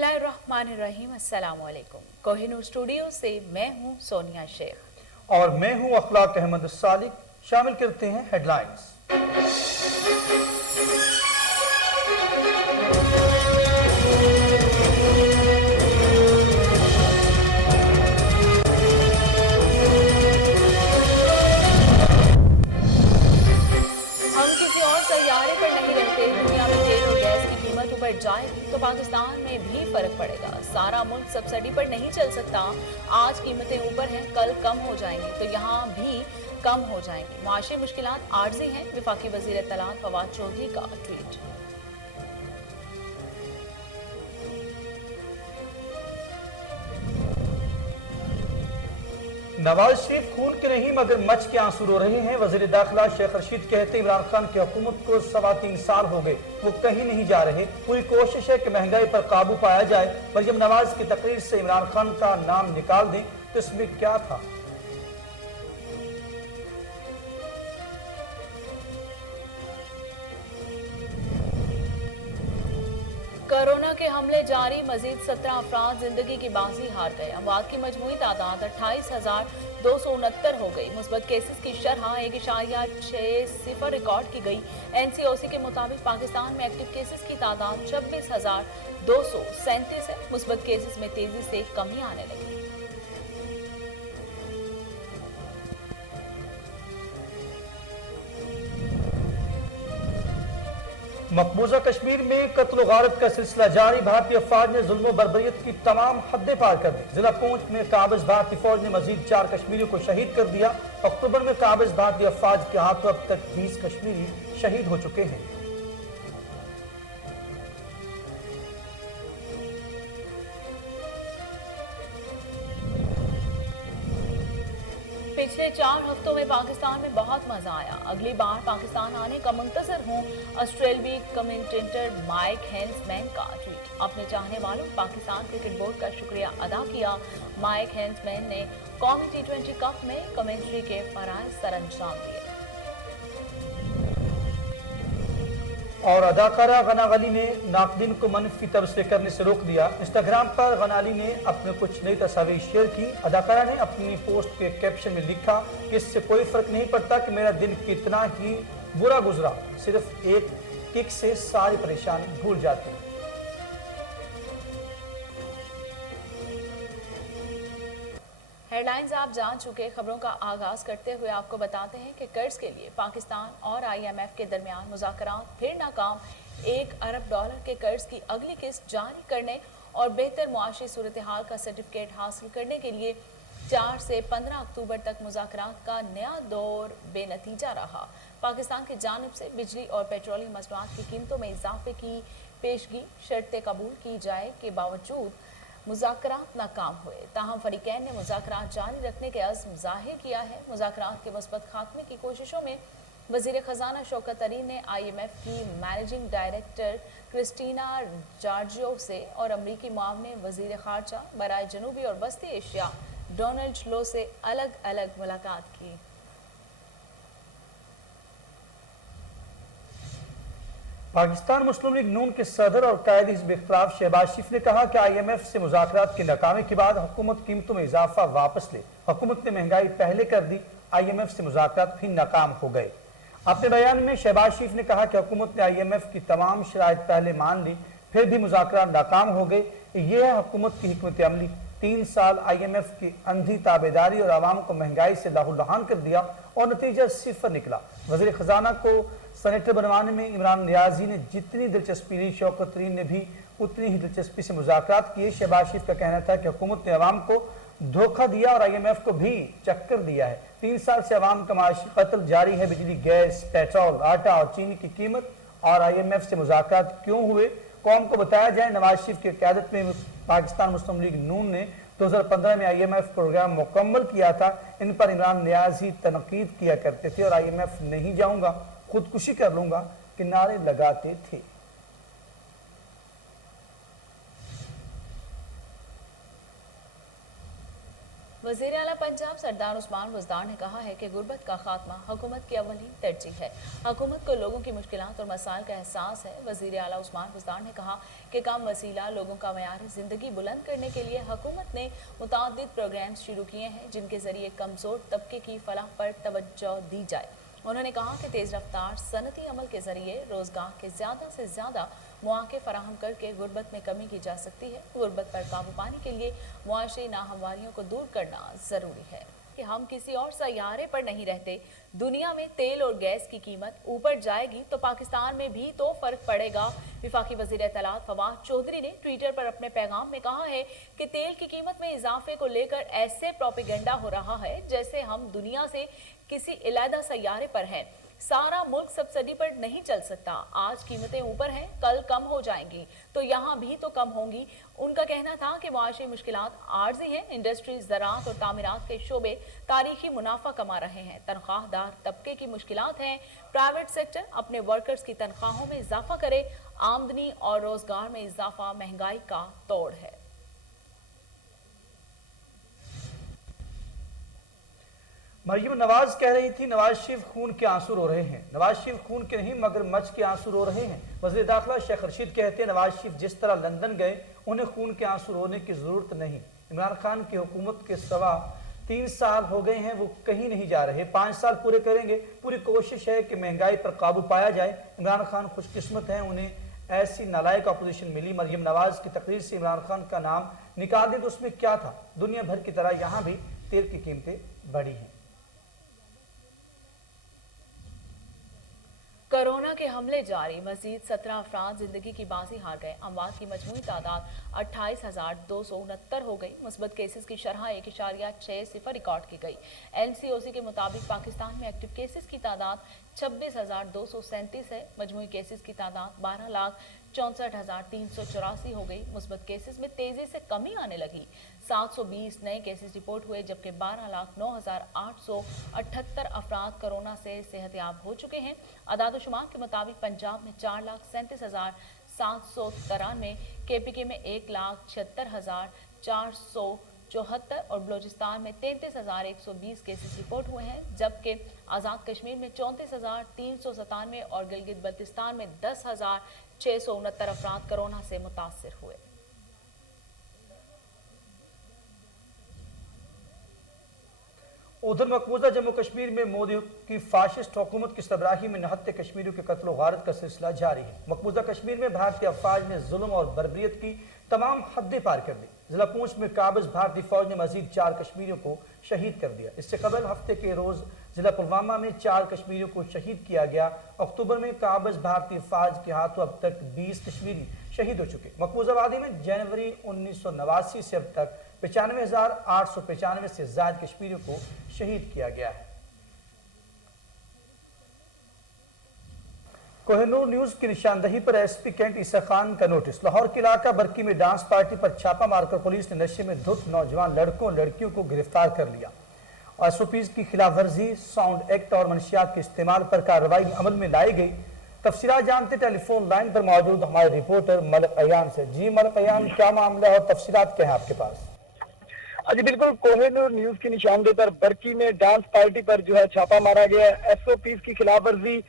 बिस्मिल्लाहिर्रहमानिर्रहीम, अस्सलाम वालेकुम। कोहिनूर स्टूडियो से मैं हूं सोनिया शेख और मैं हूं अखलाक अहमद सालिक। शामिल करते हैं हेडलाइंस। हम किसी और सैयारे पर नहीं रहते। दुनिया में तेल और गैस की कीमत बढ़ जाएगी तो पाकिस्तान में भी फर्क पड़ेगा। सारा मुल्क सब्सिडी पर नहीं चल सकता। आज कीमतें ऊपर हैं, कल कम हो जाएंगी तो यहाँ भी कम हो जाएंगी। माशी मुश्किलात आर्जी हैं। वफाकी वजीर इत्तलात फवाद चौधरी का ट्वीट। नवाज शरीफ खून के नहीं मगर मच के आंसू रो रहे हैं। वजीर दाखिला शेख रशीद कहते इमरान खान की हुकूमत को 3.25 साल हो गए, वो कहीं नहीं जा रहे। पूरी कोशिश है कि महंगाई पर काबू पाया जाए, पर जब नवाज की तकरीर से इमरान खान का नाम निकाल दें तो इसमें क्या था। कोरोना के हमले जारी, मजीद 17 अफराद जिंदगी की बाजी हार गए। अमवात की मजमूई तादाद 28,269 हो गई। मुस्बत केसेस की शरह 1.60 रिकॉर्ड की गई। NCOC के मुताबिक पाकिस्तान में एक्टिव केसेस की तादाद 26,237 है। मुस्बत केसेस में तेजी से कमी आने लगी। मकबूजा कश्मीर में कत्ल गारत का सिलसिला जारी। भारतीय फौज ने जुल्म बर्बरियत की तमाम हदें पार कर दी। जिला पूंछ में काबिज भारतीय फौज ने मजीद 4 कश्मीरियों को शहीद कर दिया। अक्टूबर में काबिज भारतीय फौज के हाथों अब तक 20 कश्मीरी शहीद हो चुके हैं। पिछले 4 हफ्तों में पाकिस्तान में बहुत मजा आया। अगली बार पाकिस्तान आने का मुंतजर हूँ। ऑस्ट्रेलवी कमेंटेटर माइक हेंसमैन का ट्वीट। अपने चाहने वालों पाकिस्तान क्रिकेट बोर्ड का शुक्रिया अदा किया। माइक हेंसमैन ने कौमी T20 कप में कमेंट्री के फराइज सरअंजाम दिए। और अदाकारा गना अली ने नाक़दीन को मनफी तबसरे करने से रोक दिया। इंस्टाग्राम पर गना अली ने अपने कुछ नई तस्वीर शेयर की। अदाकारा ने अपनी पोस्ट के कैप्शन में लिखा कि इससे कोई फर्क नहीं पड़ता कि मेरा दिन कितना ही बुरा गुजरा, सिर्फ एक किक से सारी परेशानी भूल जाती है। हेडलाइंस आप जान चुके। खबरों का आगाज करते हुए आपको बताते हैं कि कर्ज के लिए पाकिस्तान और IMF के दरमियान मुज़ाकरात फिर नाकाम। $1 अरब के कर्ज की अगली किस्त जारी करने और बेहतर मुआशी सूरत हाल का सर्टिफिकेट हासिल करने के लिए 4 से 15 अक्टूबर तक मुज़ाकरात का नया दौर बेनतीजा रहा। पाकिस्तान की जानिब से बिजली और पेट्रोलियम मसनूआत की कीमतों में इजाफे की पेशगी शर्तें कबूल की जाए के बावजूद मुज़ाकरात नाकाम हुए। ताहम फरीकैन ने मुज़ाकरात जारी रखने के अज़्म जाहिर किया है। मुज़ाकरात के मुस्बत खात्मे की कोशिशों में वज़ीर ख़ज़ाना शौकत तरीन ने IMF की मैनेजिंग डायरेक्टर क्रिस्टीना जॉर्जियो से और अमरीकी मुआवने वज़ीर ख़ारजा बराए जनूबी और वस्ती एशिया डोनाल्ड लो से अलग अलग मुलाकात की। पाकिस्तान मुस्लिम लीग नून के सदर और कायद हिज़्ब इख्तिलाफ शहबाज शरीफ ने कहा कि IMF से मुज़ाकरात की नाकामी के बाद हुकूमत कीमतों में इजाफा वापस ले। हुकूमत ने महंगाई पहले कर दी, IMF से मुज़ाकरात फिर नाकाम हो गए। अपने बयान में शहबाज शरीफ ने कहा कि हुकूमत ने IMF की तमाम शराइत पहले मान ली, फिर भी मुज़ाकरात नाकाम हो गए। यह है हुकूमत की हिकमत अमली। 3 साल IMF की अंधी ताबेदारी और आवाम को महंगाई से लाहुलहान कर दिया और नतीजा सिफर निकला। वज़ीर ख़ज़ाना को सेनेटर बनवाने में इमरान नियाजी ने जितनी दिलचस्पी ली, शौकत तरीन ने भी उतनी ही दिलचस्पी से मुज़ाकरात किए। शहबाज शरीफ का कहना था कि हुकूमत ने अवाम को धोखा दिया और IMF को भी चक्कर दिया है। 3 साल से अवाम का माशी कत्ल जारी है। बिजली, गैस, पेट्रोल, आटा और चीनी की कीमत और IMF से मुज़ाकरात क्यों हुए, कौम को बताया जाए। नवाज शरीफ की क़यादत में पाकिस्तान मुस्लिम लीग नून ने 2015 में IMF प्रोग्राम मुकम्मल किया था। इन पर इमरान नियाजी तनकीद किया करते थे और IMF नहीं जाऊंगा, खुदकुशी कर लूंगा के नारे लगाते थे। वज़ीर आला पंजाब सरदार उस्मान बुज़दार ने कहा है कि गुर्बत का खात्मा हुकूमत की अव्वलीन तरजीह है। हुकूमत को लोगों की मुश्किलात और मसाइल का एहसास है। वज़ीर आला उस्मान बुज़दार ने कहा कि कम वसीला लोगों का मयार ज़िंदगी बुलंद करने के लिए हुकूमत ने मुतअद्दिद प्रोग्राम्स शुरू किए हैं जिनके ज़रिए कमज़ोर तबके की फलाह पर तवज्जो दी जाए। उन्होंने कहा कि तेज़ रफ्तार सनती अमल के ज़रिए रोज़गार के ज़्यादा से ज़्यादा मौके फराहम करके गुर्बत में कमी की जा सकती है। गुर्बत पर काबू पाने के लिए मुआशी नाहमवारियों को दूर करना ज़रूरी है कि हम किसी और सैयारे पर नहीं रहते। दुनिया में तेल और गैस की कीमत ऊपर जाएगी तो पाकिस्तान में भी तो फर्क पड़ेगा। विफाकी वज़ीर इत्तलात फवाद चौधरी ने ट्विटर पर अपने पैगाम में कहा है कि तेल की कीमत में इजाफे को लेकर ऐसे प्रोपेगेंडा हो रहा है जैसे हम दुनिया से किसी इलादा सैयारे पर हैं। सारा मुल्क सब्सिडी पर नहीं चल सकता। आज कीमतें ऊपर हैं, कल कम हो जाएंगी तो यहाँ भी तो कम होंगी। उनका कहना था कि मुआशी मुश्किलात आर्जी हैं। इंडस्ट्री, ज़राअत और तामीरात के शोबे तारीखी मुनाफा कमा रहे हैं। तनख्वाहदार तबके की मुश्किलात हैं। प्राइवेट सेक्टर अपने वर्कर्स की तनख्वाहों में इजाफा करे। आमदनी और रोजगार में इजाफा महंगाई का तोड़ है। मरियम नवाज कह रही थी नवाज शरीफ खून के आंसू रो रहे हैं। नवाज शरीफ खून के नहीं मगर मच के आंसू रो रहे हैं। वज़ीर दाखिला शेख रशीद कहते हैं नवाज शरीफ जिस तरह लंदन गए उन्हें खून के आंसू रोने की जरूरत नहीं। इमरान खान की हुकूमत के सवा 3 साल हो गए हैं, वो कहीं नहीं जा रहे। 5 साल पूरे करेंगे। पूरी कोशिश है कि महंगाई पर काबू पाया जाए। इमरान खान खुशकिस्मत हैं, उन्हें ऐसी नालायक अपोजिशन मिली। मरियम नवाज की तकरीर से इमरान खान का नाम निकाल दें तो उसमें क्या था। दुनिया भर की तरह यहाँ भी तेल की कीमतें बढ़ी हैं। कोरोना के हमले जारी, मजीद 17 अफराद जिंदगी की बाजी हार गए। अमवात की मजमूई तादाद 28,269 हो गई। मुस्बत केसेस की शरह 1.60 रिकॉर्ड की गई। NCOC के मुताबिक पाकिस्तान में एक्टिव केसेस की तादाद 26,237 है। मजमूई केसेस की तादाद 12,64,384 हो गई। मुस्बत केसेस में तेजी से कमी आने लगी। 720 नए केसेस रिपोर्ट हुए जबकि 12,09,878 अफराद कोरोना से सेहतयाब हो चुके हैं। अदाद-ओ-शुमार के मुताबिक पंजाब में 4,37,793, KPK में 1,76,474 और बलोचिस्तान में 33,120 केसेस रिपोर्ट हुए हैं जबकि आज़ाद कश्मीर में 34,397 और गिलगित बल्तिस्तान में 10,669 अफराद कोरोना से मुतासर हुए। उधर मकबूजा जम्मू कश्मीर में मोदी की फाशिस्ट हुकूमत की सरबराही में निहत्ते कश्मीरियों के कत्ल गारत का सिलसिला जारी है। मकबूजा कश्मीर में भारतीय अफवाज ने जुल्म और बर्बरियत की तमाम हदें पार कर दी। जिला पूंछ में काबिज भारतीय फौज ने मजीद 4 कश्मीरियों को शहीद कर दिया। इससे कबल हफ्ते के रोज जिला पुलवामा में 4 कश्मीरियों को शहीद किया गया। अक्टूबर में काबिज भारतीय फौज के हाथों अब तक 20 कश्मीरी शहीद हो चुके। मकबूजा वादी में जनवरी 1989 से अब तक 95,895 से ज्यादा कश्मीरियों को शहीद किया गया है। कोहिनूर न्यूज की निशानदही पर SP कैंट ईसा खान का नोटिस। लाहौर के इलाका बरकी में डांस पार्टी पर छापा मारकर पुलिस ने नशे में धुत नौजवान लड़कों लड़कियों को गिरफ्तार कर लिया। SOPs की खिलाफ वर्जी, साउंड एक्ट और मनशियात के इस्तेमाल पर कार्रवाई अमल में लाई गई। तफसीलात जानते टेलीफोन लाइन पर मौजूद हमारे रिपोर्टर मलिक अयान से। जी मलिक अयान, क्या मामला है और तफसीलात क्या है आपके पास? जी बिल्कुल, कोहिनूर न्यूज की निशानदेही पर बरकी में डांस पार्टी पर जो है छापा मारा गया। SOPs की खिलाफ वर्जी,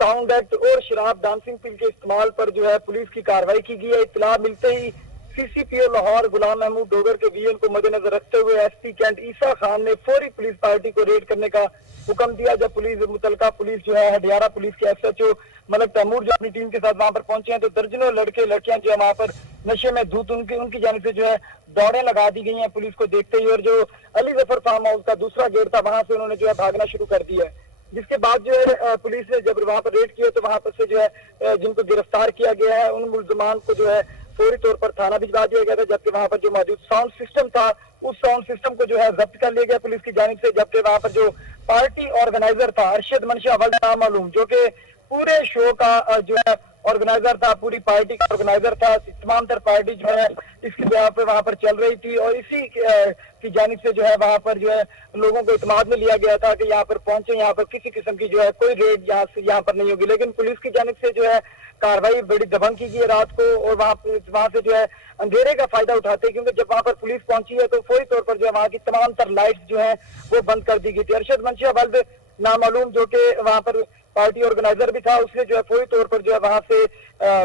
साउंड एक्ट और शराब डांसिंग पिल के इस्तेमाल पर जो है पुलिस की कार्रवाई की गई है। इत्तला मिलते ही CCPO लाहौर गुलाम महमूद डोगर के VN को मद्देनजर रखते हुए SP कैंट ईसा खान ने फौरी पुलिस पार्टी को रेड करने का हुक्म दिया। जब मुतलका पुलिस जो है हडियारा पुलिस के SHO मलिक तैमूर जो अपनी टीम के साथ वहां पर पहुंचे हैं तो दर्जनों लड़के लड़कियां जो है वहां पर नशे में धुत उनकी जानिब से जो है दौड़ें लगा दी गई हैं पुलिस को देखते ही। और जो अली जफर फार्म हाउस का दूसरा गेट था वहां से उन्होंने जो है भागना शुरू कर दिया है। जिसके बाद जो है पुलिस ने जब वहां पर रेड किया तो वहां पर से जो है जिनको गिरफ्तार किया गया है उन मुलजमान को जो है फौरी तौर पर थाना भिजवा दिया गया था। जबकि वहां पर जो मौजूद साउंड सिस्टम था उस साउंड सिस्टम को जो है जब्त कर लिया गया पुलिस की जानिब से। जबकि वहां पर जो पार्टी ऑर्गेनाइजर था अरशद मंशा वल्द नाम मालूम, जो कि पूरे शो का जो है ऑर्गेनाइजर था, पूरी पार्टी का ऑर्गेनाइजर था, तमाम तर पार्टी जो है इसकी जगह पे वहां पर चल रही थी और इसी की जानिब से जो है वहां पर जो है लोगों को इत्मीनान में लिया गया था कि यहाँ पर पहुंचे, यहाँ पर किसी किस्म की जो है कोई रेड यहाँ पर नहीं होगी। लेकिन पुलिस की जानिब से जो है कार्रवाई बड़ी दबंग की गई रात को और वहां से जो है अंधेरे का फायदा उठाते हैं, क्योंकि जब वहां पर पुलिस पहुंची है तो फौरी तौर पर जो है वहां की तमाम तर लाइट्स जो है वो बंद कर दी गई थी। अरशद मंशिया बल्द नामालूम जो कि वहां पर पार्टी ऑर्गेनाइजर भी था, उसने जो है फौरी तौर पर जो है वहां से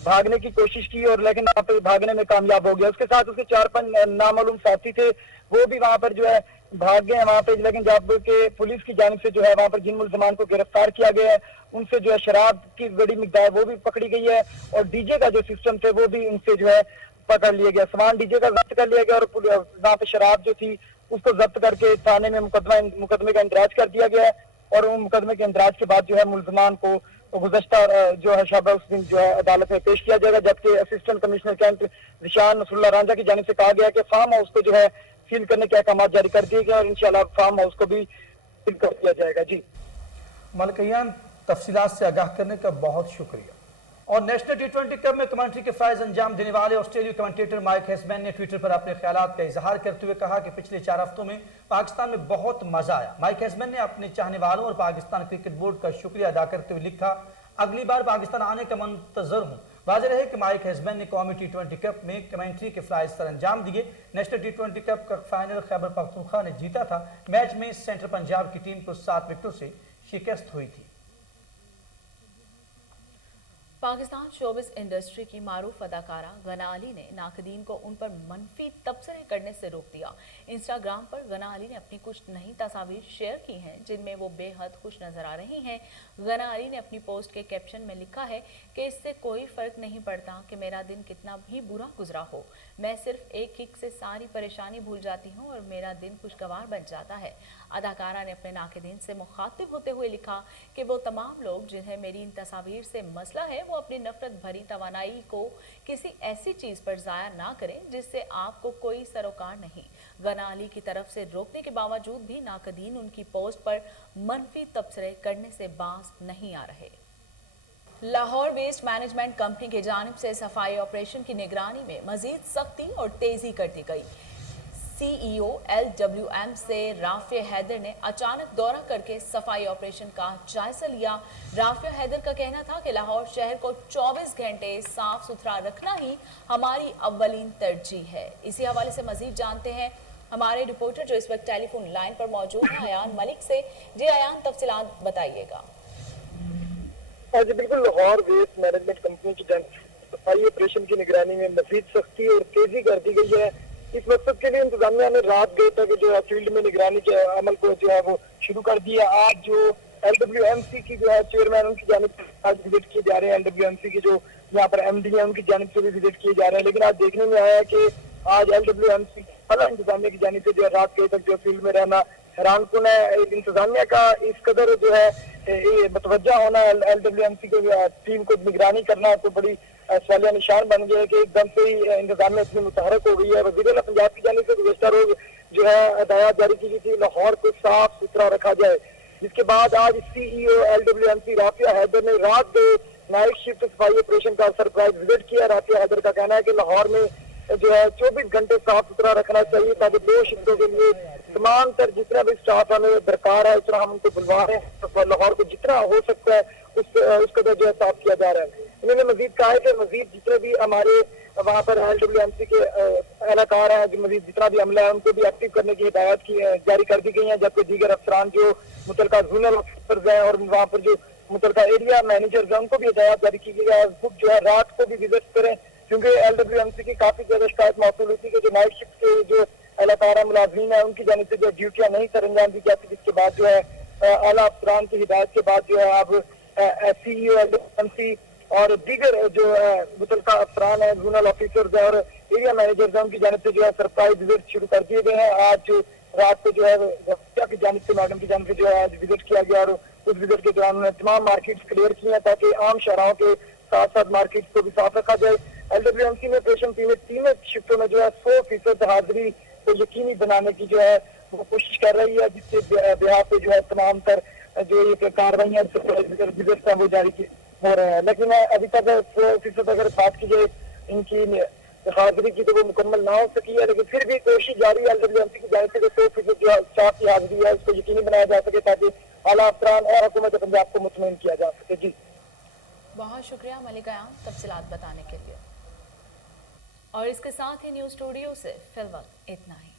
भागने की कोशिश की और लेकिन वहां पर भागने में कामयाब हो गया। उसके साथ उसके 4-5 नामालूम साथी थे, वो भी वहां पर जो है भाग गए वहां पे। लेकिन जब के पुलिस की जानिब से जो है वहां पर जिन मुल्जमान को गिरफ्तार किया गया है उनसे जो है शराब की बड़ी मिकदार वो भी पकड़ी गई है और डीजे का जो सिस्टम थे वो भी उनसे जो है पकड़ लिया गया, सामान डीजे का जब्त कर लिया गया और वहां पे शराब जो थी उसको जब्त करके थाने में मुकदमे का इंदराज कर दिया गया है और उन मुकदमे के इंदराज के बाद जो है मुल्जमान को गुज़श्ता जो है शब उस दिन जो है अदालत में पेश किया जाएगा। जबकि असिस्टेंट कमिश्नर कैंट निशान नसरुल्लाह रांझा की जानिब से कहा गया कि फार्म हाउस को जो है सील करने के अहकाम जारी कर दिए गए और इंशाल्लाह फार्म हाउस को भी सील कर दिया जाएगा। जी मलकैयान, तफसीलात से आगाह करने का बहुत शुक्रिया। और नेशनल टी20 कप में कमेंट्री के फ़राइज़ अंजाम देने वाले ऑस्ट्रेलियाई कमेंटेटर माइक हेसमैन ने ट्विटर पर अपने ख्यालात का इजहार करते हुए कहा कि पिछले 4 हफ्तों में पाकिस्तान में बहुत मजा आया। माइक हेसमैन ने अपने चाहने वालों और पाकिस्तान क्रिकेट बोर्ड का शुक्रिया अदा करते हुए लिखा, अगली बार पाकिस्तान आने का मंतजर हूँ। वाज़ेह रहे कि माइक हेसमैन ने कौमी टी20 कप में कमेंट्री के फ़राइज़ सर अंजाम दिए। नेशनल टी20 कप का फाइनल खैबर पख्तूनख्वा ने जीता था। मैच में सेंट्रल पंजाब की टीम को 7 विकेटों से शिकस्त हुई थी। पाकिस्तान शोबिस इंडस्ट्री की मारूफ अदाकारा गना अली ने नाकदीन को उन पर मनफी तबसरे करने से रोक दिया। इंस्टाग्राम पर गना अली ने अपनी कुछ नई तस्वीर शेयर की हैं जिनमें वो बेहद खुश नजर आ रही हैं। गना अली ने अपनी पोस्ट के कैप्शन में लिखा है कि इससे कोई फर्क नहीं पड़ता कि मेरा दिन कितना भी बुरा गुजरा हो, मैं सिर्फ एक किक से सारी परेशानी भूल जाती हूँ और मेरा दिन खुशगवार बन जाता है। अदाकारा ने अपने नाकदीन से मुखातिब होते हुए लिखा कि वो तमाम लोग जिन्हें मेरी इन तस्वीर से मसला है वो अपनी नफरत भरी तवानाई को किसी ऐसी चीज पर जाया ना करें जिससे आपको कोई सरोकार नहीं। गना अली की तरफ से रोकने के बावजूद भी नाकदीन उनकी पोस्ट पर मनफी तबसरे करने से बाज नहीं आ रहे। लाहौर वेस्ट मैनेजमेंट कंपनी की जानिब से सफाई ऑपरेशन की निगरानी में मजीद सख्ती और तेजी कर दी गई। CEO LWM से राफिया हैदर ने अचानक दौरा करके सफाई ऑपरेशन का जायजा लिया। राफिया हैदर का कहना था कि लाहौर शहर को 24 घंटे साफ सुथरा रखना ही हमारी अव्वलीन तरजीह है। इसी हवाले से मजीद जानते हैं हमारे रिपोर्टर जो इस वक्त टेलीफोन लाइन पर मौजूद है, अयान मलिक से। जी अयान, तफसीलात बताइएगा। जी बिल्कुल, लाहौर वेस्ट मैनेजमेंट कंपनी की सफाई ऑपरेशन की निगरानी में मजीद सख्ती और तेजी कर दी गई है। इस मकसद के लिए इंतजामिया ने रात गए तक जो है फील्ड में निगरानी के अमल को जो है वो शुरू कर दिया। आज जो LWMC की जो है चेयरमैन उनकी जानिब से आज विजिट किए जा रहे हैं, LWMC की जो यहाँ पर MD है उनकी जानिब से भी विजिट किए जा रहे हैं। लेकिन आज देखने में आया कि आज LWMC अला इंतजामिया की जानिब से जो है रात गए तक जो फील्ड में रहना हैरान कुन है। इंतजामिया का इस कदर जो है मतवज्जा होना LWMC को टीम को निगरानी करना तो बड़ी सवालिया निशान बन गया है कि एकदम से ही इंतजामिया इतनी मुतहरक हो गई है। वज़ीर-ए-आला पंजाब की जानिब से गुज़श्ता रोज जो है हदायत जारी की गई थी लाहौर को साफ सुथरा रखा जाए, जिसके बाद आज CEO LWMC राफिया हैदर ने रात को नाइट शिफ्ट सफाई ऑपरेशन का सरप्राइज विजिट किया। राफिया हैदर का कहना है कि लाहौर में जो है 24 घंटे साफ सुथरा रखना चाहिए ताकि 2 शिफ्टों के लिए तमाम तर जितना भी स्टाफ हमें दरकार है उतना हम उनको बुलवा रहे हैं। तो लाहौर को जितना हो सकता है उस कदर जो है साफ किया जा रहा है। उन्होंने मजीद कहा है कि मजीद जितने भी हमारे वहाँ पर LWMC के एहलकार हैं, मजीद जितना भी अमला है उनको भी एक्टिव करने की हिदायत की जारी कर दी गई है। जबकि दीगर अफसरान जो मुतलका जोनल ऑफिसर्स हैं और वहाँ पर जो मुतलका एरिया मैनेजर्स हैं उनको भी हिदायत जारी की गई है खुद जो है रात को भी विजिट करें, क्योंकि LWMC की काफी ज्यादा शिकायत मौसूल हुई थी कि जो नाइट शिफ्ट के जो एहलकार मुलाजिम है उनकी जानिब से जो ड्यूटियां नहीं सर अंजाम दी जाती, जिसके बाद जो है आला अफसरान की हिदायत के बाद जो है अब CEO LWMC और दीगर जो मुतलका अफसरान है जोनल ऑफिसर्स और एरिया मैनेजर्स हैं उनकी जानिब से जो है सरप्राइज विजिट शुरू कर दिए गए हैं। आज रात को जो है की जानिब से मैडम की जानिब से जो है आज विजिट किया गया और उस विजिट के दौरान उन्होंने तमाम मार्केट्स क्लियर की हैं ताकि आम शहरों के साथ साथ मार्केट्स को भी साफ रखा जाए। LWMC में ऑपरेशन टीम तीनों शिफ्टों में जो है 100% हाजिरी को यकीनी बनाने की जो है वो कोशिश कर रही है, जिससे बिहार पे जो है तमाम तर जो ये कार्रवाई है वो जारी की ہو رہے ہیں، لیکن ابھی تک 100% اگر بات کی جائے ان کی حاضری کی تو وہ مکمل نہ ہو سکی ہے، لیکن پھر بھی کوشش جاری ہے LWMC کی جانب سے 100% جو اسٹاف کی حاضری ہے اس کو یقینی بنایا جا سکے تاکہ اعلیٰ افسران اور حکومت پنجاب کو مطمئن کیا جا سکے۔ جی بہت شکریہ ملک ایان تفصیلات بتانے کے لیے۔ اور اس کے ساتھ ہی نیوز اسٹوڈیو سے فی الوقت اتنا ہی۔